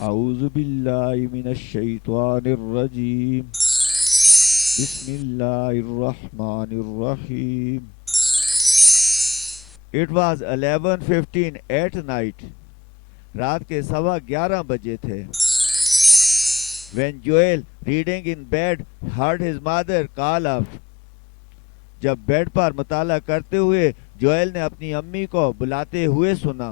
A'udhu billahi minash shaitanir rajim. Bismillahirrahmanirrahim. It was 11:15 at night. रात के 11:15 बजे थे. When Joel, reading in bed, heard his mother call up. जब bed पर मुताला करते हुए जोएल ने अपनी अम्मी को बुलाते हुए सुना.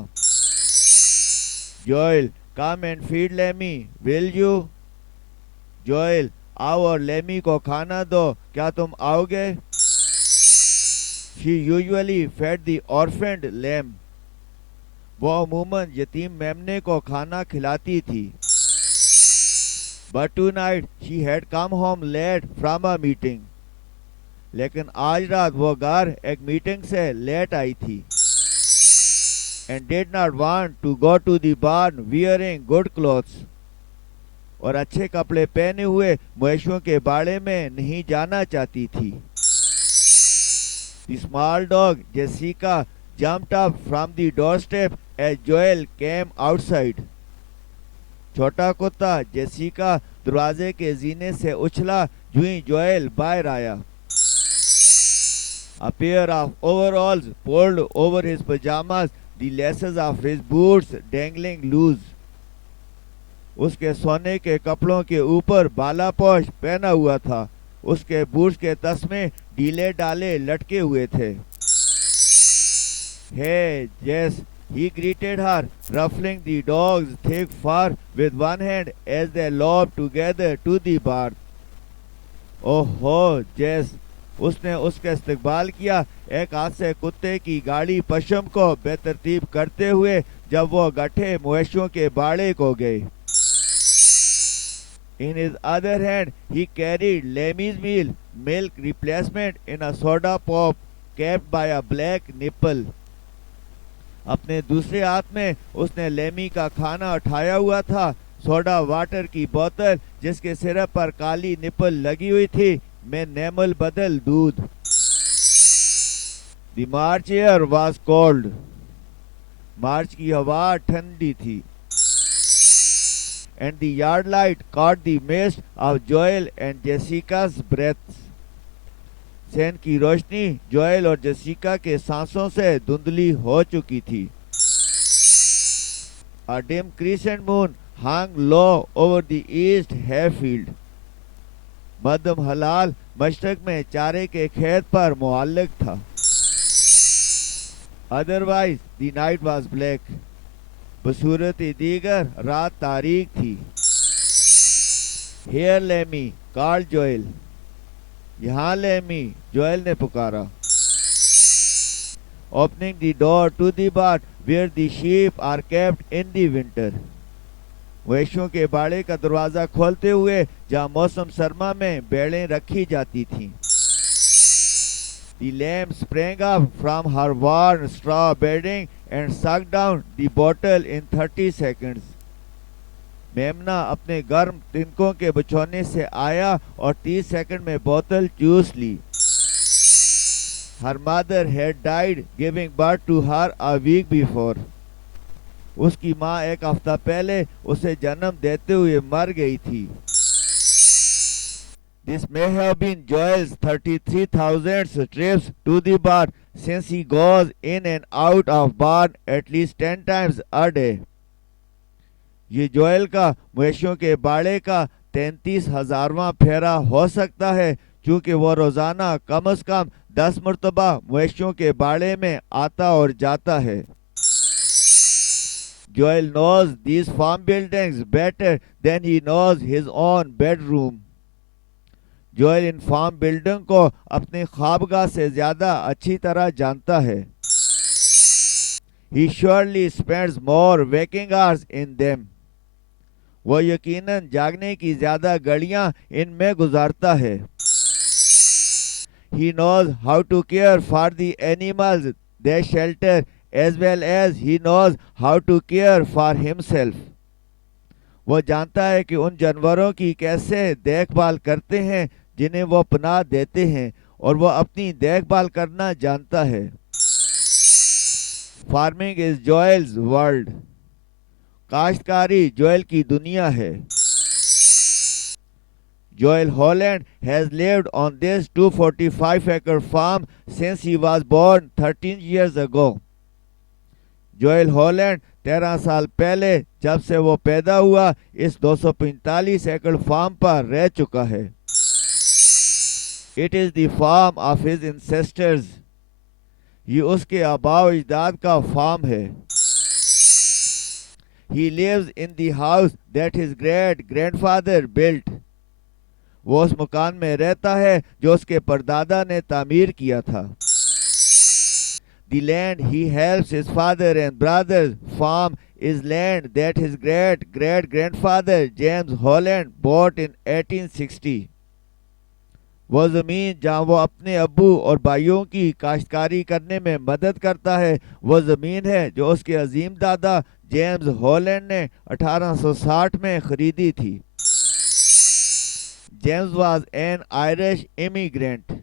Joel, come and feed Lemmy, will you? Joel, आओ और लेमी को खाना दो, क्या तुम आओगे? She usually fed the orphaned lamb. वो अमूमन यतीम मेमने को खाना खिलाती थी. But tonight she had come home late from a meeting. लेकिन आज रात वो घर एक मीटिंग से लेट आई थी. And did not want to go to the barn wearing good clothes. और अच्छे कपड़े पहने हुए मवेशियों के बाड़े में नहीं जाना चाहती थी. The small dog Jessica jumped up from the doorstep as Joel came outside. छोटा कुत्ता जेसिका दरवाजे के जीने से उछला जो ही जोएल बाहर आया. A pair of overalls pulled over his pajamas, the laces of his boots dangling loose. उसके सोने के कपड़ों के ऊपर बालापोश पहना हुआ था. उसके बूट्स के तस्मे ढीले डाले लटके हुए थे. Hey, Jess, he greeted her, ruffling the dog's thick fur with one hand as they loped together to the barn. ओहो जेस, उसने उसका इस्तकबाल किया एक हाथ से कुत्ते की गाढ़ी पशम को बेतरतीब करते हुए जब वो गठे मवेशियों के बाड़े को गए. In his other hand, he carried Lemmy's meal, milk replacement in a soda pop capped by a black nipple. अपने दूसरे हाथ में उसने लेमी का खाना उठाया हुआ था, सोडा वाटर की बोतल जिसके सिर पर काली निपल लगी हुई थी, में नेमल बदल दूध. The March air was cold. मार्च की हवा ठंडी थी. And the yard light caught the mist of Joel and Jessica's breaths. सैन की रोशनी जोएल और जेसिका के सांसों से धुंधली हो चुकी थी. A dim crescent moon hung low over the east hayfield. मध्यम हलाल मशरक में चारे के खेत पर मुअल्लक था. Otherwise the night was black. बसूरत दीगर रात तारीक थी. Here Lemmy, called Joel. यहाँ लेमी, जोएल ने पुकारा. Opening the door to the barn where the sheep are kept in the winter. मवेशियों के बाड़े का दरवाजा खोलते हुए जहाँ मौसम सरमा में भेड़ें रखी जाती थीं. The lamb sprang up from her worn straw bedding and sucked down the bottle in 30 seconds. मेमना अपने गर्म तिनकों के बिछौने से आया और 30 सेकंड में बोतल चूस ली. Her mother had died giving birth to her a week before. उसकी माँ एक हफ्ता पहले उसे जन्म देते हुए मर गई थी. This may have been Joel's 33,000th trips to the barn since he goes in and out of barn at least 10 times a day. ये जोएल का मवेशियों के बाड़े का 33,000वां फेरा हो सकता है क्योंकि वो रोजाना कम से कम 10 मरतबा मवेशियों के बाड़े में आता और जाता है. Joel knows these farm buildings better than he knows his own bedroom. Joel इन फार्म बिल्डिंग को अपनी ख्वाबगाह से ज्यादा अच्छी तरह जानता है. He surely spends more waking hours in them. वो यकीनन जागने की ज्यादा घड़ियां इनमें गुजारता है. He knows how to care for the animals they shelter as well as he knows how to care for himself. वो जानता है कि उन जानवरों की कैसे देखभाल करते हैं जिन्हें वो पनाह देते हैं और वो अपनी देखभाल करना जानता है. Farming is Joel's world. काश्तकारी जोएल की दुनिया है। Joel Holland has lived on this 245-acre farm since he was born 13 years ago. Joel Holland 13 साल पहले जब से वो पैदा हुआ इस 245 एकड़ फार्म पर रह चुका है। It is the farm of his ancestors. ये उसके आबाओ अजदाद का फार्म है। He lives in the house that his great grandfather built. वो उस मकान में रहता है जो उसके परदादा ने तामीर किया था। The land he helps his father and brothers farm is land that his great-great-grandfather James Holland bought in 1860. वो ज़मीन जहाँ वो अपने अब्बू और भाइयों की काश्तकारी करने में मदद करता है वो ज़मीन है जो उसके अजीम दादा जेम्स हॉलैंड ने 1860 में खरीदी थी। James was an Irish immigrant.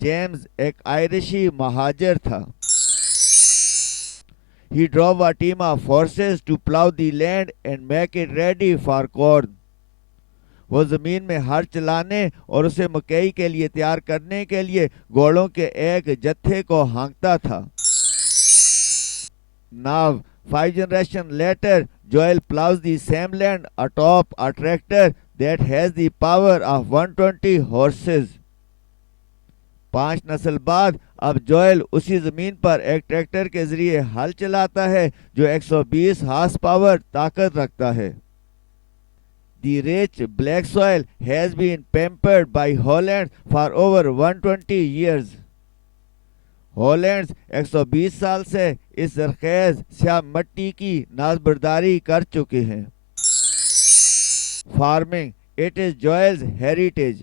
James एक आयरिशी महाजर था। He drove a team of horses to plow the land and make it ready for corn. वो जमीन में हर चलाने और उसे मकई के लिए तैयार करने के लिए घोड़ों के एक जत्थे को हाँकता था। Now, 5 generations later, Joel plows the same land atop a tractor that has the power of 120 horses. 5 नस्ल बाद अब जोएल उसी जमीन पर एक ट्रैक्टर के जरिए हल चलाता है जो 120 हार्स पावर ताकत रखता है। The rich black soil has been pampered by Holland for over 120 years. Holland 120 साल से इस जरखेज स्याह मिट्टी की नाजबरदारी कर चुके हैं। Farming it is Joel's heritage.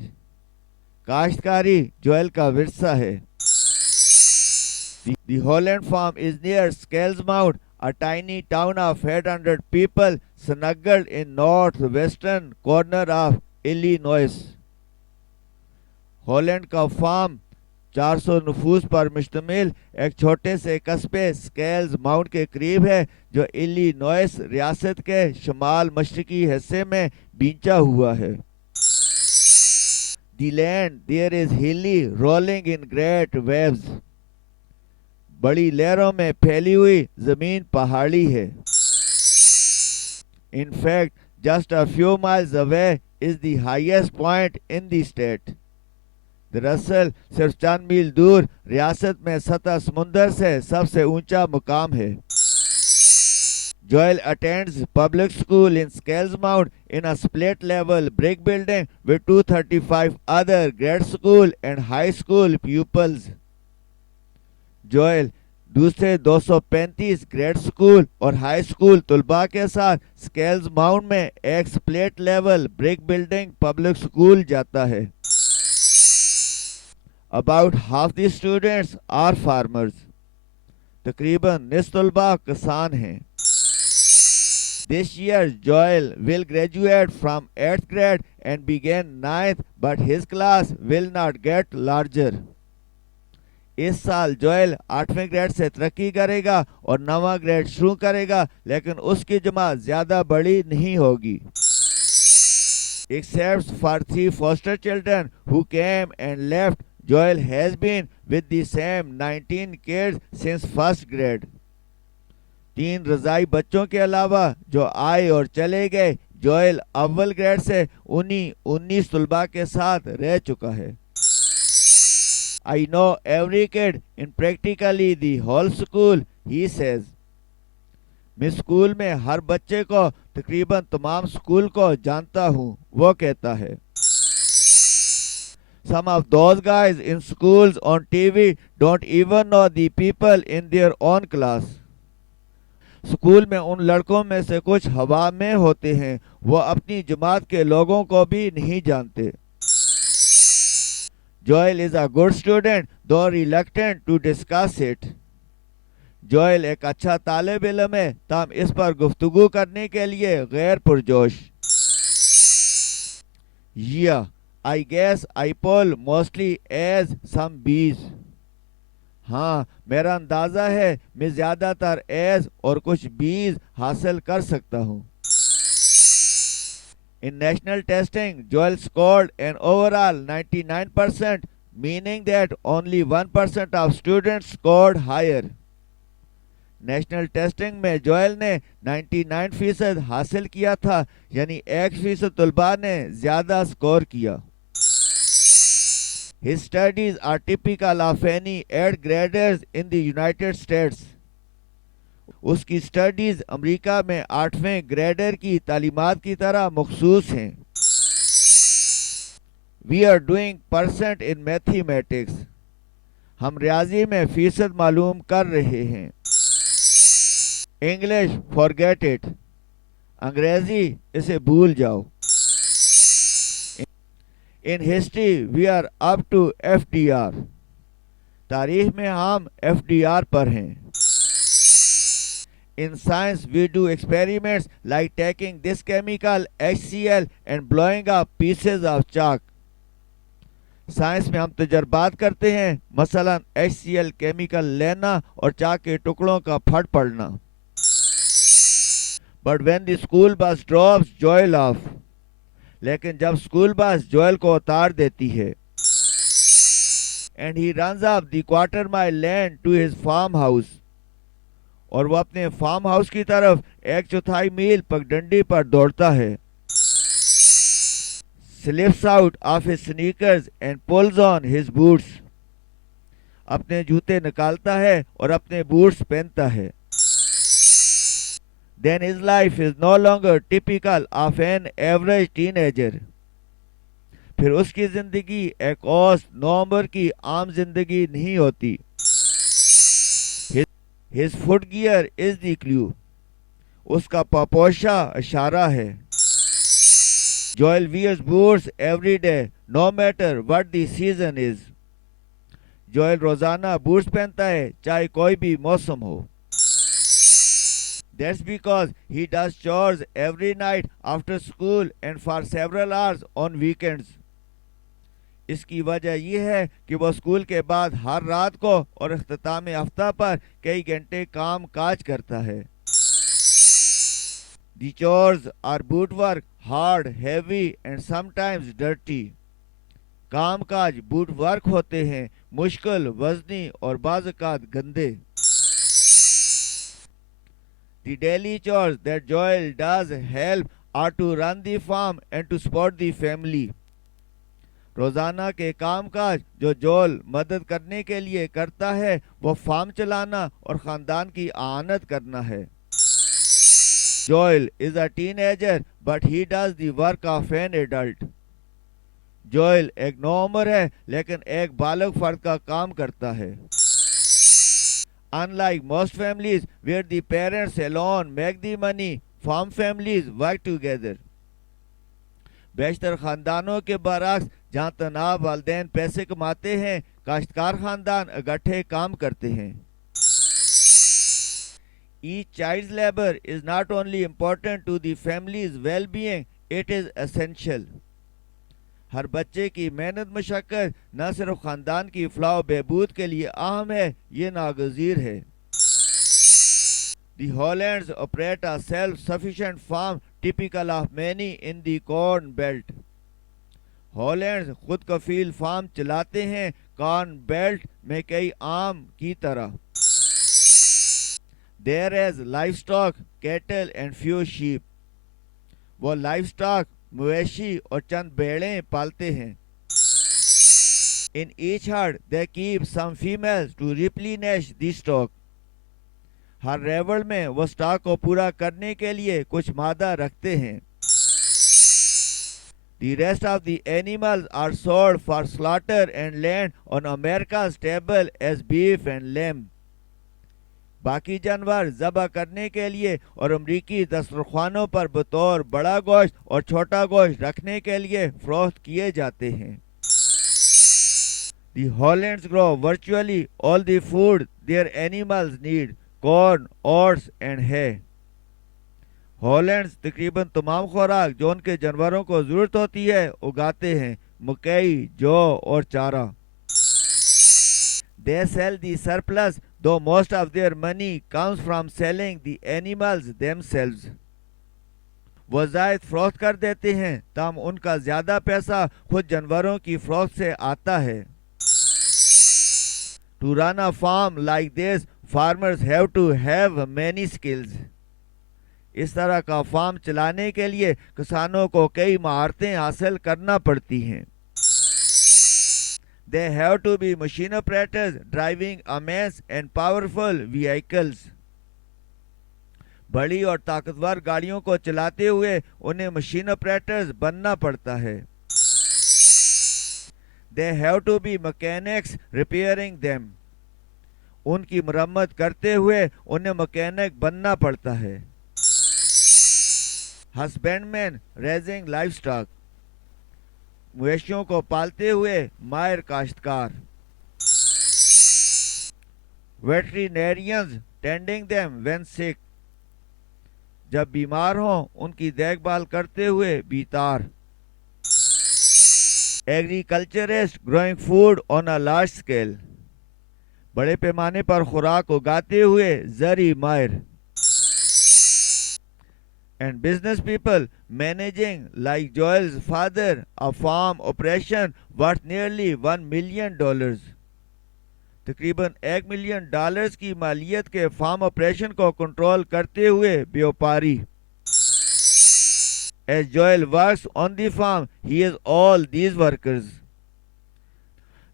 काश्तकारी जोएल का विरसा है। The Holland farm is near Scalesmount, a tiny town of 800 people snuggled in northwestern corner of Illinois. Holland का फार्म 400 नफूस पर मुश्तमिल एक छोटे से कस्बे स्केल्स माउंट के करीब है जो इलिनॉइस रियासत के शमाल मशरकी हिस्से में बींचा हुआ है। The land there is hilly, rolling in great waves. बड़ी लहरों में फैली हुई जमीन पहाड़ी है। In fact, just a few miles away is the highest point in the state. दरअसल सिर्फ चंद मील दूर रियासत में सतह समुंदर से सबसे ऊंचा मुकाम है। Joel attends public school in Scalesmount in a split-level brick building with 235 other grade school and high school pupils. Joel दूसरे 235 ग्रेड स्कूल और हाई स्कूल तलबा के साथ स्केल्स माउंट में एक split level brick building public school जाता है। About half the students are farmers. तकरीबन निस्फ तलबा किसान हैं। This year, Joel will graduate from 8th grade and begin 9th, but his class will not get larger. इस साल जोएल 8वें ग्रेड से तरक्की करेगा और 9वां ग्रेड शुरू करेगा लेकिन उसकी जमात ज्यादा बड़ी नहीं होगी। Except for 3 foster children who came and left, Joel has been with the same 19 kids since 1st grade. 3 रजाई बच्चों के अलावा जो आए और चले गए जोएल अव्वल ग्रेड से उन्हीं 19 तलबा के साथ रह चुका है। I know every kid in practically the whole school, he says. मैं स्कूल में हर बच्चे को तकरीबन तमाम स्कूल को जानता हूँ, वो कहता है। Some of those guys in schools on TV don't even know the people in their own class. School में उन लड़कों में से कुछ हवा में होते हैं, वो अपनी जमात के लोगों को भी नहीं जानते। Joel is a good student, though reluctant to discuss it. Joel एक अच्छा तालिब इल्म है, ताम इस पर गुफ्तगू करने के लिए गैर पुरजोश। Yeah, I guess I pull mostly as some bees. हाँ, मेरा अंदाजा है मैं ज्यादातर एज और कुछ बीज हासिल कर सकता हूँ। In national testing, Joel scored an overall 99%, meaning that only 1% of students scored higher. National testing में जोएल ने 99% हासिल किया था, यानी 1% तलबा ने ज्यादा स्कोर किया। His studies are typical of any 8th graders in the United States. उसकी स्टडीज अमेरिका में 8वें ग्रेडर की तालीमात की तरह मखसूस हैं। We are doing percent in mathematics, हम रियाजी में फीसद मालूम कर रहे हैं। इंग्लिश फॉरगेट इट, अंग्रेजी इसे भूल जाओ। In history we are up to FDR, तारीख में हम FDR पर हैं। In science, we do experiments like taking this chemical HCl and blowing up pieces of chalk. Science में हम तजर्बात करते हैं, मसलन HCl केमिकल लेना और चाक के टुकड़ों का फट पड़ना। But when the school bus drops Joel off, लेकिन जब स्कूल बस जोएल को उतार देती है, and he runs up the quarter mile lane to his farmhouse, और वह अपने फार्म हाउस की तरफ 1/4 मील पगडंडी पर दौड़ता है। Slips out of his sneakers and pulls on his boots, अपने जूते निकालता है और अपने बूट्स पहनता है। Then his life is no longer typical of an average teenager, फिर उसकी जिंदगी एक औसत नौम्बर की आम जिंदगी नहीं होती। His footgear is the clue, उसका पापोशा इशारा है। Joel wears boots every day, no matter what the season is. Joel रोजाना बूट्स पहनता है, चाहे कोई भी मौसम हो। That's because he does chores every night after school and for several hours on weekends. इसकी वजह यह है कि वह स्कूल के बाद हर रात को और इख्तिताम हफ्ता पर कई घंटे काम काज करता है। The chores are boot work, hard, heavy and sometimes dirty. काम काज बूट वर्क होते हैं, मुश्किल, वजनी और बाज़-औक़ात गंदे। The daily chores that Joel does help are to run the farm and to support the family. रोजाना के काम काज जो जोल मदद करने के लिए करता है, वो फार्म चलाना और खानदान की आनत करना है। Joel is a teenager, but he does the work of an adult. Joel एक नौउम्र है, लेकिन एक बालग फर्द का काम करता है। Unlike most families where the parents alone make the money, farm families work together. बेशतर खानदानों के बरअक्स, जहाँ तनाव वालिदैन पैसे कमाते हैं, काश्तकार खानदान इकट्ठे काम करते हैं। Each child's labor is not only important to the family's well-being, it is essential. हर बच्चे की मेहनत मशक्कत न सिर्फ खानदान की फलाह बहबूद के लिए अहम है, ये नागजीर है। The Hollands operate a self-sufficient farm typical of many in the Corn Belt. Holland खुद कफील फार्म चलाते हैं, कॉर्न बेल्ट में कई आम की तरह। There is livestock, cattle and few sheep. वो लाइवस्टॉक, मवेशी और चंद भेड़ें पालते हैं। In each herd they keep some females to replenish the stock. हर रेवड़ में वो स्टॉक को पूरा करने के लिए कुछ मादा रखते हैं। The rest of the animals are sold for slaughter and land on America's table as beef and lamb. बाकी जानवर ज़बह करने के लिए और अमरीकी दस्तरखानों पर बतौर बड़ा गोश्त और छोटा गोश्त रखने के लिए फरोख्त किए जाते हैं। The Hollands grow virtually all the food their animals need, corn, oats and hay. हॉलैंड्स तकरीबन तमाम खुराक जो उनके जानवरों को जरूरत होती है उगाते हैं, मकई, जौ और चारा। They sell the surplus, though most of their money comes from selling the animals themselves. वो जायद फरोख्त कर देते हैं तब उनका ज्यादा पैसा खुद जानवरों की फरोख्त से आता है. To run a farm like this, farmers have to have many skills. इस तरह का फार्म चलाने के लिए किसानों को कई महारतें हासिल करना पड़ती हैं. They have to be machine operators driving immense and powerful vehicles. बड़ी और ताकतवर गाड़ियों को चलाते हुए उन्हें मशीन ऑपरेटर्स बनना पड़ता है. They have to be mechanics repairing them. उनकी मरम्मत करते हुए उन्हें मैकेनिक बनना पड़ता है. Husbandmen raising livestock. मवेशियों को पालते हुए माहिर काश्तकार. Veterinarians tending them when sick. जब बीमार हों उनकी देखभाल करते हुए बीतार. Agriculturists growing food on a large scale. बड़े पैमाने पर खुराक उगाते हुए जरी माहिर. And business people managing, like Joel's father, a farm operation worth nearly $1 million. तकरीबन $1 मिलियन की मालियत के फार्म ऑपरेशन को कंट्रोल करते हुए व्यापारी. As Joel works on the farm, he has all these workers.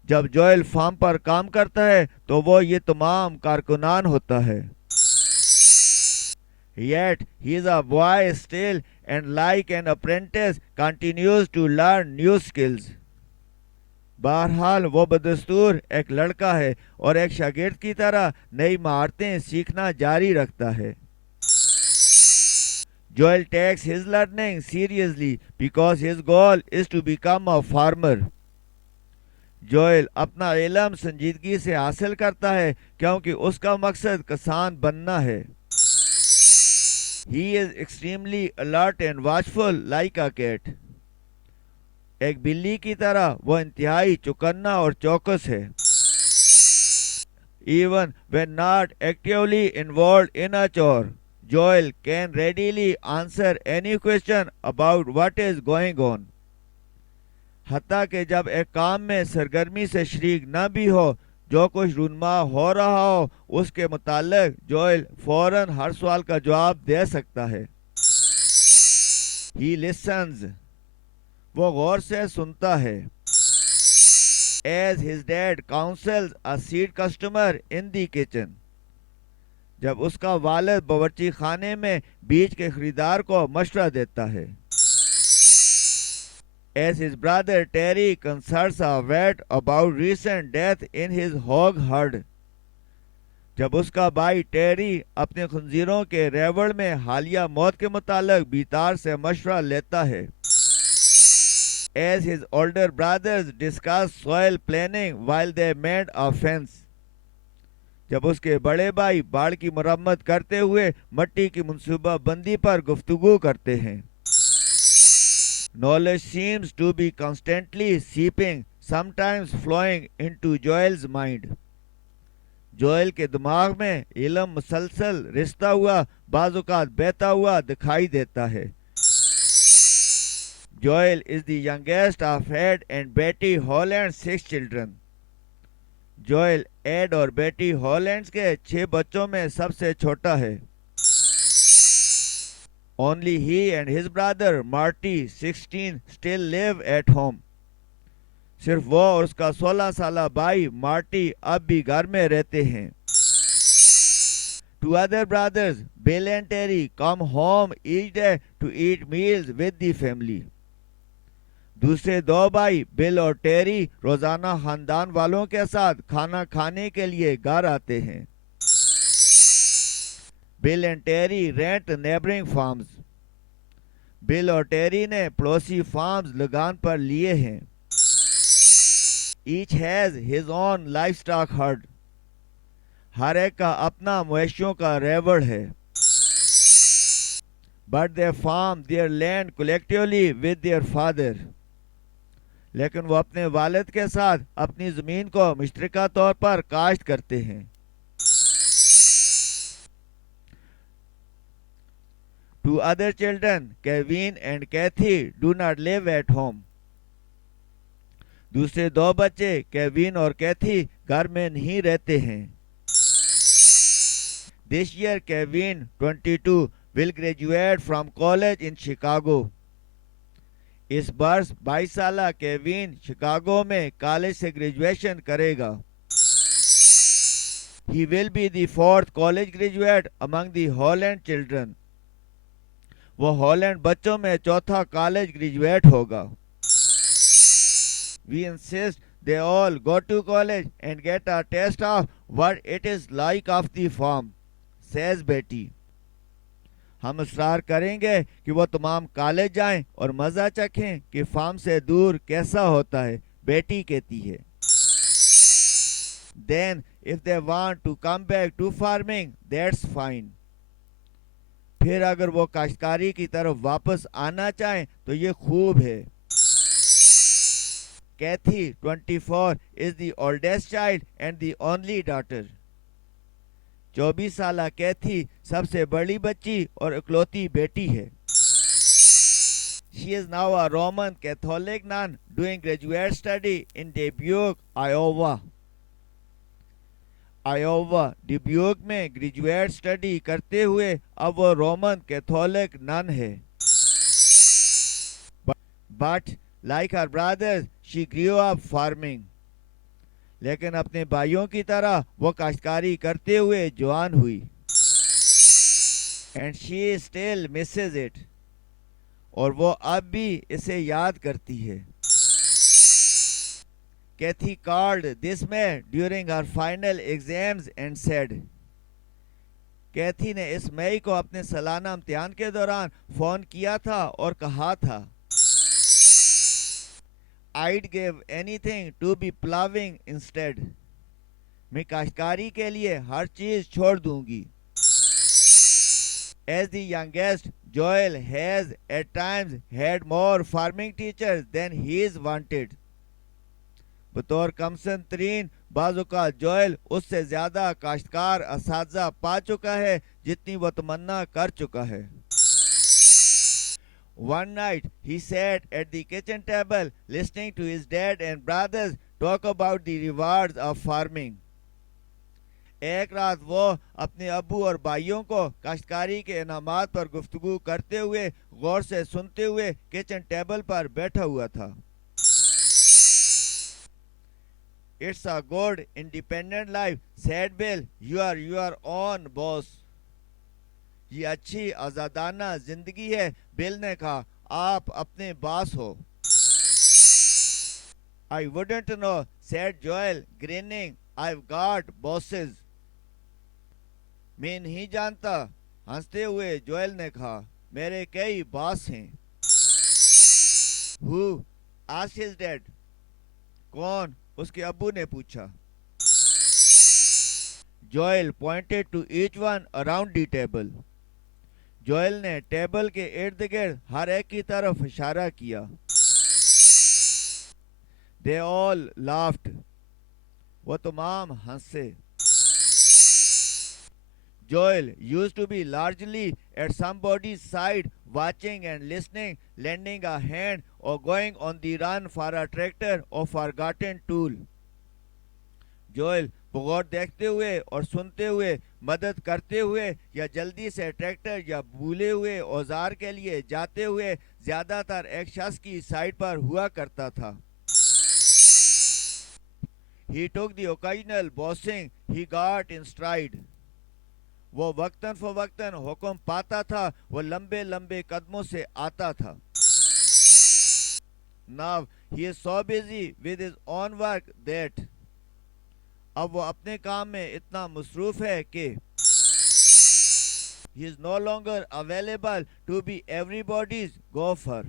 जब जोएल फार्म पर काम करता है तो वो ये तमाम कारकुनान होता है. Yet he is a boy still and like an apprentice continues to learn new skills. बहरहाल वो बदस्तूर एक लड़का है और एक शागिर्द की तरह नई महारतें सीखना जारी रखता है. Joel takes his learning seriously because his goal is to become a farmer. Joel अपना इल्म संजीदगी से हासिल करता है क्योंकि उसका मकसद किसान बनना है. He is extremely alert and watchful like a cat. एक बिल्ली की तरह वो इंतहाई चौकन्ना और चौकस है. Even when not actively involved in a chore, Joel can readily answer any question about what is going on. हत्ता कि जब एक काम में सरगर्मी से शरीक न भी हो, जो कुछ रुनमा हो रहा हो उसके मुताल्लिक जोएल फौरन हर सवाल का जवाब दे सकता है. He listens. वो गौर से सुनता है. As his dad counsels a seed customer in the kitchen. जब उसका वालिद बावर्ची खाने में बीज के खरीदार को मशवरा देता है. As his brother Terry consults a vet about recent death in his hog herd. जब उसका भाई टेरी अपने खंजीरों के रेवड़ में हालिया मौत के मुतालिक बीतार से मशवरा लेता है. As his older brothers discuss soil planning while they mend a fence. जब उसके बड़े भाई बाड़ की मरम्मत करते हुए मट्टी की मंसूबा बंदी पर गुफ्तगू करते हैं. Knowledge seems to be constantly seeping, sometimes flowing into Joel's mind. Joel के दिमाग में इल्म मुसलसल रिश्ता हुआ बाज़-औक़ात बहता हुआ दिखाई देता है. Joel is the youngest of Ed and Betty Holland's 6 children. Joel Ed और बेटी हॉलैंड्स के 6 बच्चों में सबसे छोटा है. Only he and his brother Marty, 16, still live at home. सिर्फ वो और उसका 16 साला भाई मार्टी अब भी घर में रहते हैं. Two other brothers, Bill and Terry, come home each day to eat meals with the family. दूसरे 2 भाई बिल और टेरी रोजाना खानदान वालों के साथ खाना खाने के लिए घर आते हैं. Bill and Terry rent neighbouring farms. Bill और टेरी ने पड़ोसी फार्म्स लगान पर लिए हैं. Each has his own livestock herd. हर एक का अपना मवेशियों का रेवड़ है. But they farm their land collectively with their father. लेकिन वो अपने वालिद के साथ अपनी ज़मीन को मुश्तरका तौर पर काश्त करते हैं। Two other children, Kevin and Kathy, do not live at home. दूसरे दो बच्चे केविन और कैथी घर में नहीं रहते हैं। This year Kevin, 22, will graduate from college in Chicago. इस वर्ष 22 साला केविन शिकागो में कॉलेज से ग्रेजुएशन करेगा। He will be the fourth college graduate among the Holland children. वो हॉलैंड बच्चों में चौथा कॉलेज ग्रेजुएट होगा। We insist they all go to college and get a taste of what it is like off the farm, says Betty. हम इसरार करेंगे कि वो तमाम कॉलेज जाएं और मज़ा चखें कि फार्म से दूर कैसा होता है, बेटी कहती है। Then if they want to come back to farming, that's fine. फिर अगर वो काश्तकारी की तरफ वापस आना चाहें तो ये खूब है। कैथी, 24, is the oldest child and the only daughter. 24 साला कैथी सबसे बड़ी बच्ची और इकलौती बेटी है। She is now a Roman Catholic nun doing graduate study in Dubuque, Iowa. Iowa Dubuque में ग्रेजुएट स्टडी करते हुए अब वो रोमन कैथोलिक नन है। But like her brothers, she grew up farming. लेकिन अपने भाइयों की तरह वो काश्तकारी करते हुए जवान हुई। And she still misses it. और वो अब भी इसे याद करती है। Kathy called this man during her final exams and said, कैथी ने इस मई को अपने सालाना इम्तिहान के दौरान फोन किया था और कहा था, I'd give anything to be plowing instead. मैं काश्तकारी के लिए हर चीज छोड़ दूंगी। As the youngest, Joel has at times had more farming teachers than he is wanted. बतौर कमसन तरीन बाजू का जोएल उससे ज्यादा काश्तकार असातिज़ा पा चुका है जितनी वो तमन्ना कर चुका है। One night he sat at the kitchen table listening to his dad and brothers talk about the rewards of farming. एक रात वो अपने अब्बू और भाइयों को काश्तकारी के इनामात पर गुफ्तगू करते हुए गौर से सुनते हुए किचन टेबल पर बैठा हुआ था। It's a good independent life, said Bill. You are your own boss. ये अच्छी आज़ादाना जिंदगी है, बिल ने कहा, आप अपने बास हो। I wouldn't know, said Joel, grinning. I've got bosses. मैं नहीं जानता, हंसते हुए जोएल ने कहा, मेरे कई बॉस हैं। Who? asked his dad. कौन? उसके अब्बू ने पूछा। Joel pointed to each one around the table. Joel ने टेबल के इर्द गिर्द हर एक की तरफ इशारा किया। They all laughed. वो तमाम हंसे। Joel used to be largely at somebody's side, watching and listening, lending a hand, or going on the run for a tractor or forgotten tool. Joel बगौर देखते हुए और सुनते हुए, मदद करते हुए या जल्दी से ट्रैक्टर या भूले हुए औजार के लिए जाते हुए ज्यादातर एक शख्स की साइड पर हुआ करता था। He took the occasional bossing he got in stride. वो वक्तन फवक्तन हुक्म पाता था, वो लंबे लंबे कदमों से आता था। Now he is so busy with his own work that अब वो अपने काम में इतना मसरूफ है कि he is no longer available to be everybody's gopher.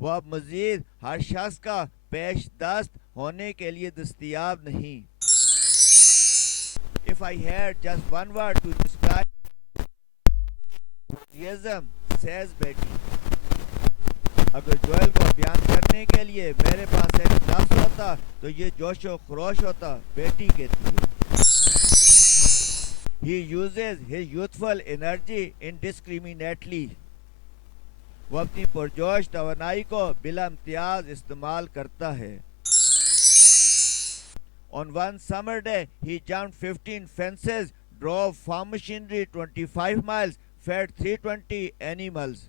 वो अब मजीद हर शख्स का पेश दस्त होने के लिए दस्तयाब नहीं। If I had just one word to describe enthusiasm, says Betty. अगर जोएल को बयान करने रहने के लिए मेरे पास एक लफ्ज होता तो ये जोशो खरोश होता, बेटी कहती है। He uses his youthful energy indiscriminately. वो अपनी पुरजोश तवानाई को बिला इम्तियाज इस्तेमाल करता है। On one summer day, he jumped 15 fences, drove farm machinery 25 miles, fed 320 animals.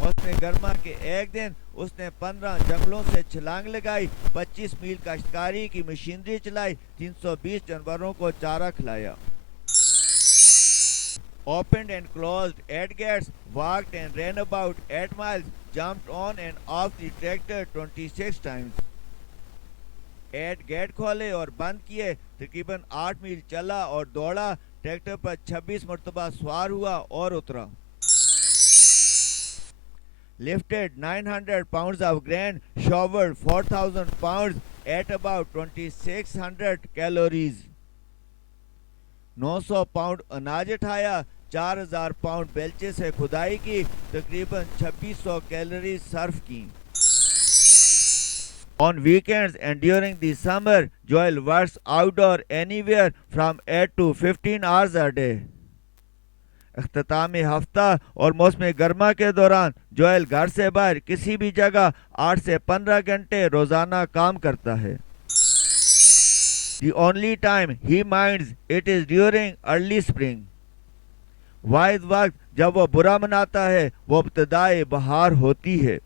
मौसम गर्मा के एक दिन उसने 15 जंगलों से छलांग लगाई, 25 मील काश्तकारी की मशीनरी चलाई, 320 जानवरों को चारा खिलाया। Opened and closed 8 gates, walked and ran about 8 miles, jumped on and off the tractor 26 times. 8 gate खोले और बंद किए, तकरीबन 8 मील चला और दौड़ा, ट्रैक्टर पर 26 मरतबा सवार हुआ और उतरा। Lifted 900 pounds of grain, showered 4,000 pounds, ate about 2,600 calories. 900 pound अनाज उठाया, 4,000 पाउंड बेलचे से खुदाई की, तकरीबन 2600 कैलोरी सर्व की। On weekends and during the summer, Joel works outdoor anywhere from 8 to 15 hours a day. अख्तामी हफ्ता और मौसम गर्मा के दौरान जोएल घर से बाहर किसी भी जगह 8 से 15 घंटे रोजाना काम करता है। The only time he minds it is during early spring. वाहिद वक्त जब वो बुरा मनाता है वो इब्तिदाए बहार होती है।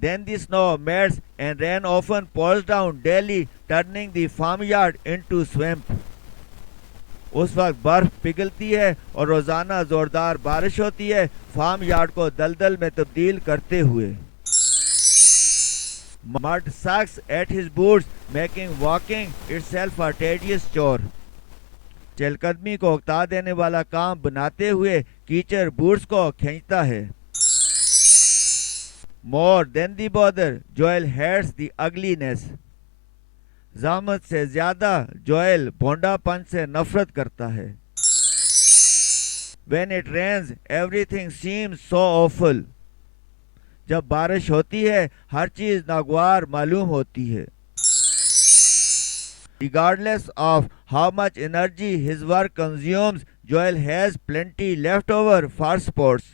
Then the snow melts and rain often pours down daily, turning the farmyard into swamp. उस वक्त बर्फ पिघलती है और रोजाना जोरदार बारिश होती है, फार्म यार्ड को दलदल में तब्दील करते हुए। Mud sucks at his boots, making walking itself a tedious chore. चलकदमी को उकता देने वाला काम बनाते हुए कीचड़ बूट्स को खींचता है। More than the bother, Joel hates the ugliness. ज़हमत से ज्यादा जोएल भोंडापन से नफरत करता है। When it rains, everything seems so awful. जब बारिश होती है हर चीज नागवार मालूम होती है। Regardless of how much energy his work consumes, Joel has plenty left over for sports.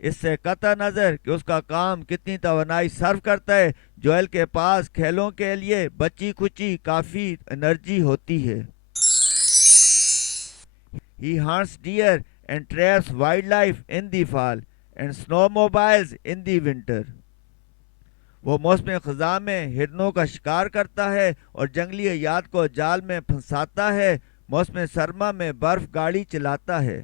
इससे कता नजर कि उसका काम कितनी तवानाई सर्व करता है, जोएल के पास खेलों के लिए बची खुची काफी एनर्जी होती है। He hunts deer and traps wildlife in the fall and snowmobiles in the winter. वो मौसम खज़ां में हिरनों का शिकार करता है और जंगली हयात को जाल में फंसाता है, मौसम सरमा में बर्फ गाड़ी चलाता है।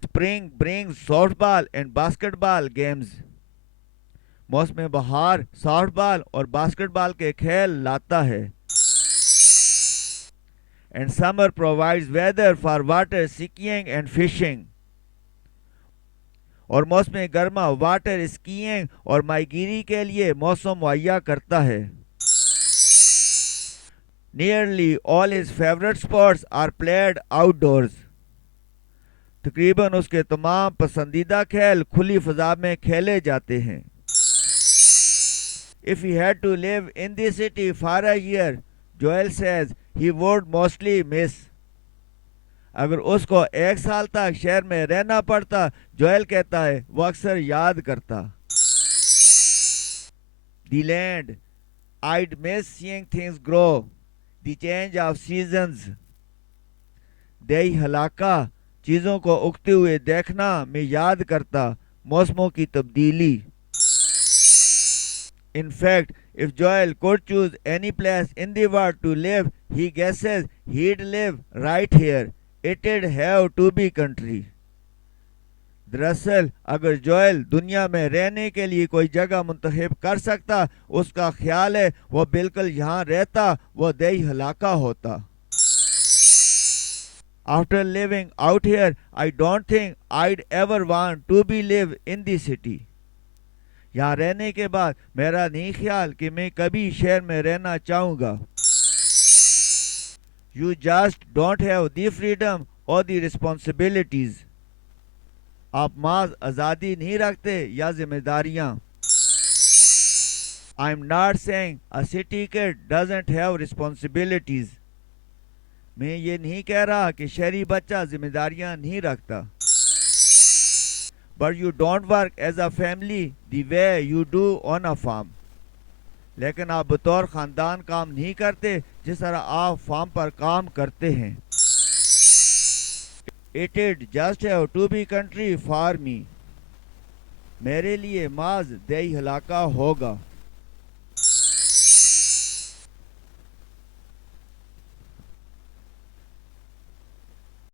Spring brings softball and basketball games. मौसम बहार सॉफ्टबॉल और बास्केटबॉल के खेल लाता है। And summer provides weather for water skiing and fishing. और मौसम गर्मा वाटर स्कीइंग और माहीगीरी के लिए मौसम मुहैया करता है। Nearly all his favorite sports are played outdoors. तकरीबन उसके तमाम पसंदीदा खेल खुली फजा में खेले जाते हैं। If he had to live in the city for a year, Joel says he would mostly miss. अगर उसको एक साल तक शहर में रहना पड़ता, जोएल कहता है वो अक्सर याद करता। The land, I'd miss seeing things grow, the change of seasons. देई हलाका, चीजों को उगते हुए देखना मैं याद करता, मौसमों की तब्दीली। In fact, if Joel could choose any place in the world to live, he guesses he'd live right here. It'd have to be country. दरअसल अगर जोएल दुनिया में रहने के लिए कोई जगह मुंतखब कर सकता, उसका ख्याल है वो बिल्कुल यहाँ रहता, वो देई हलाका होता। After living out here, I don't think I'd ever want to be live in the city. यहाँ रहने के बाद मेरा नहीं ख्याल कि मैं कभी शहर में रहना चाहूँगा। You just don't have the freedom or the responsibilities. आप माज आज़ादी नहीं रखते या जिम्मेदारियां। I am not saying a city kid doesn't have responsibilities. मैं ये नहीं कह रहा कि शहरी बच्चा जिम्मेदारियां नहीं रखता। But you don't work as a family the way you do on a farm. लेकिन आप बतौर खानदान काम नहीं करते जिस तरह आप फार्म पर काम करते हैं। It'd just have to be country for me. मेरे लिए माज देई इलाका होगा।